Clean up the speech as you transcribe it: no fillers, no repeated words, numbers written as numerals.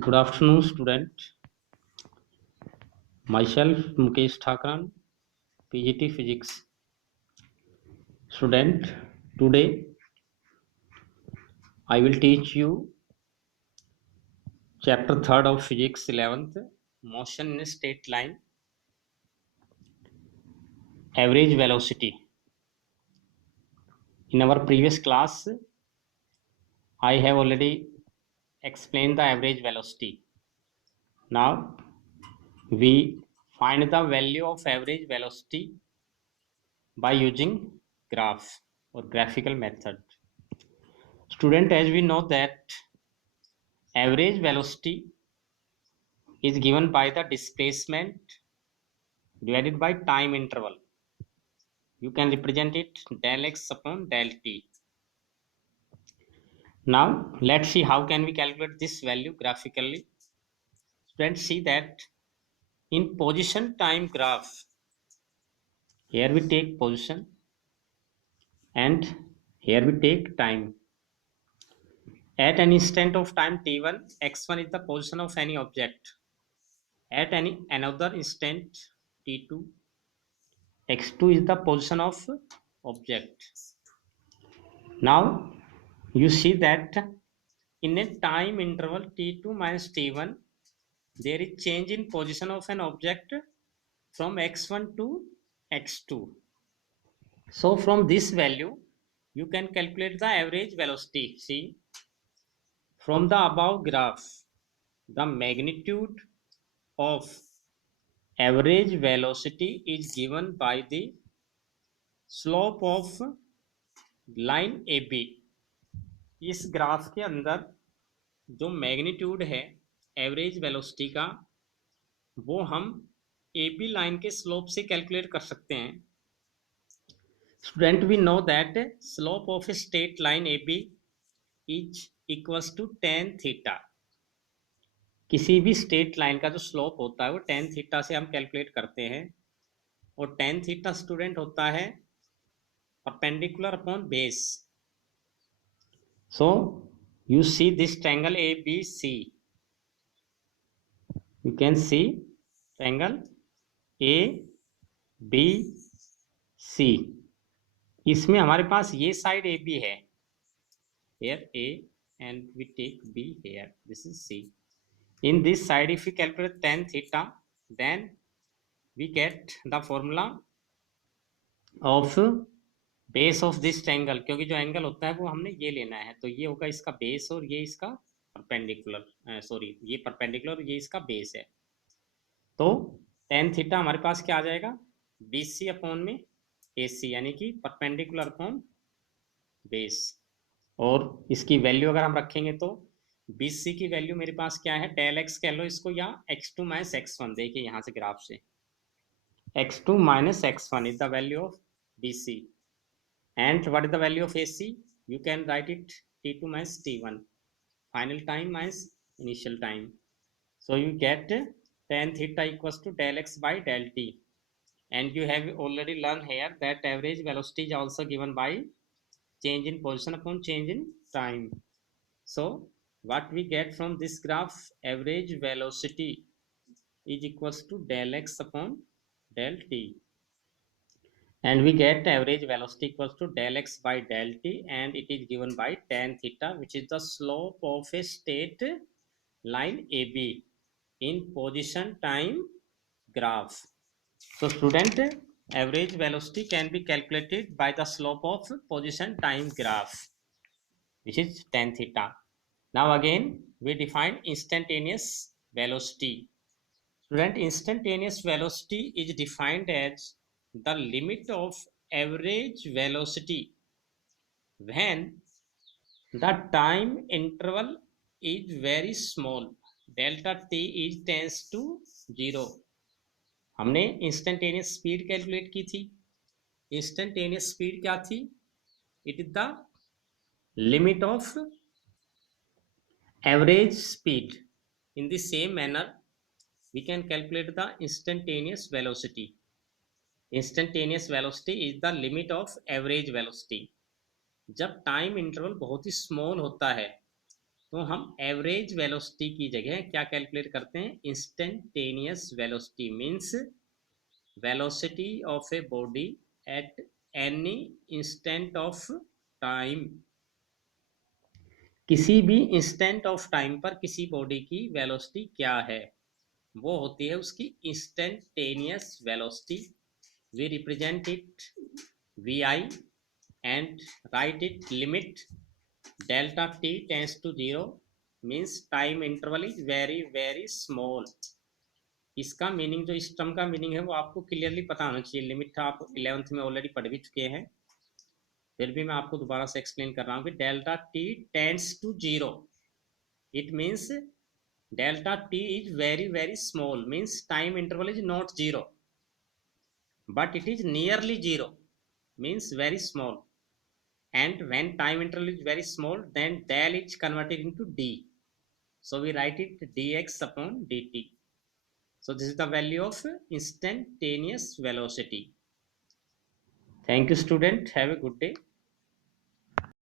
Good afternoon, student. Myself, Mukesh Thakran, PGT Physics. Student, today I will teach you chapter 3rd of Physics 11th, Motion in a Straight Line, Average Velocity. In our previous class, I have already explained the average velocity. Now, we find the value of average velocity by using graph or graphical method. Student, as we know that average velocity is given by the displacement divided by time interval. You can represent it del x upon del t. Now let's see how can we calculate this value graphically. Students, see that in position time graph, here we take position and here we take time. At an instant of time t1, x1 is the position of any object. At any another instant t2, x2 is the position of object. Now you see that in a time interval t2 minus t1, there is change in position of an object from x1 to x2. So from this value, you can calculate the average velocity. See, from the above graph, the magnitude of average velocity is given by the slope of line AB. इस graph के अंदर जो magnitude है average velocity का, वो हम A B line के slope से कैलकुलेट कर सकते हैं. Student, we know that slope of a straight line A B is equals to tan theta. किसी भी स्ट्रेट लाइन का जो स्लोप होता है वो टेन थीटा से हम कैलकुलेट करते हैं, और टेन थीटा स्टूडेंट होता है perpendicular upon base. So you see this triangle ABC. You can see triangle ABC. इसमें हमारे पास ये साइड AB है, here A and we take B here. This is C. In this side, if we calculate tan theta, then we get the formula of base of this triangle. क्योंकि जो angle होता है वो हमने ये लेना है, तो ये होगा इसका बेस और ये इसका परपेंडिकुलर, ये परपेंडिकुलर और ये इसका बेस है. तो टेन थीटा हमारे पास क्या आ जाएगा, BC अपॉन में AC, यानी कि परपेंडिकुलर अपॉन बेस. और इसकी वैल्यू अगर हम रखेंगे तो BC की वैल्यू मेरे पास क्या है, डेल एक्स कह लो इसको, या x2 माइनस x1. देखिए यहाँ से ग्राफ से x2 minus x1 is the value of BC. And what is the value of AC? You can write it T2 minus T1. Final time minus initial time. So you get tan theta equals to del x by del t. And you have already learned here that average velocity is also given by change in position upon change in time. So what we get from this graph, average velocity is equals to del x upon del t. And we get average velocity equals to del x by del t, and it is given by tan theta, which is the slope of a straight line AB in position time graph. So student, average velocity can be calculated by the slope of position time graph, which is tan theta. Now again we define instantaneous velocity. Student, instantaneous velocity is defined as the limit of average velocity when the time interval is very small, delta t is tends to 0. हमने instantaneous speed calculate की थी. Instantaneous speed क्या थी, it is the limit of average speed. In the same manner we can calculate the instantaneous velocity. Instantaneous velocity is the limit of average velocity. जब time interval बहुत ही small होता है तो हम एवरेज वेलोसिटी की जगह क्या कैलकुलेट करते हैं, instantaneous velocity means velocity of a body at any instant of time. किसी भी इंस्टेंट ऑफ टाइम पर किसी बॉडी की वेलोसिटी क्या है, वो होती है उसकी instantaneous velocity. We represent it V I and write it limit delta T tends to 0 means time interval is very very small. इसका मीनिंग, जो इस टर्म का मीनिंग है वो आपको क्लियरली पता होना चाहिए। लिमिट आप 11th में ऑलरेडी पढ़ भी चुके हैं, फिर भी मैं आपको दोबारा से एक्सप्लेन कर रहा हूँ कि delta T tends to 0, it means delta t is very very small, means time interval is not 0 but it is nearly 0, means very small. And when time interval is very small, then del is converted into d, so we write it dx upon dt. So this is the value of instantaneous velocity. Thank you student, have a good day.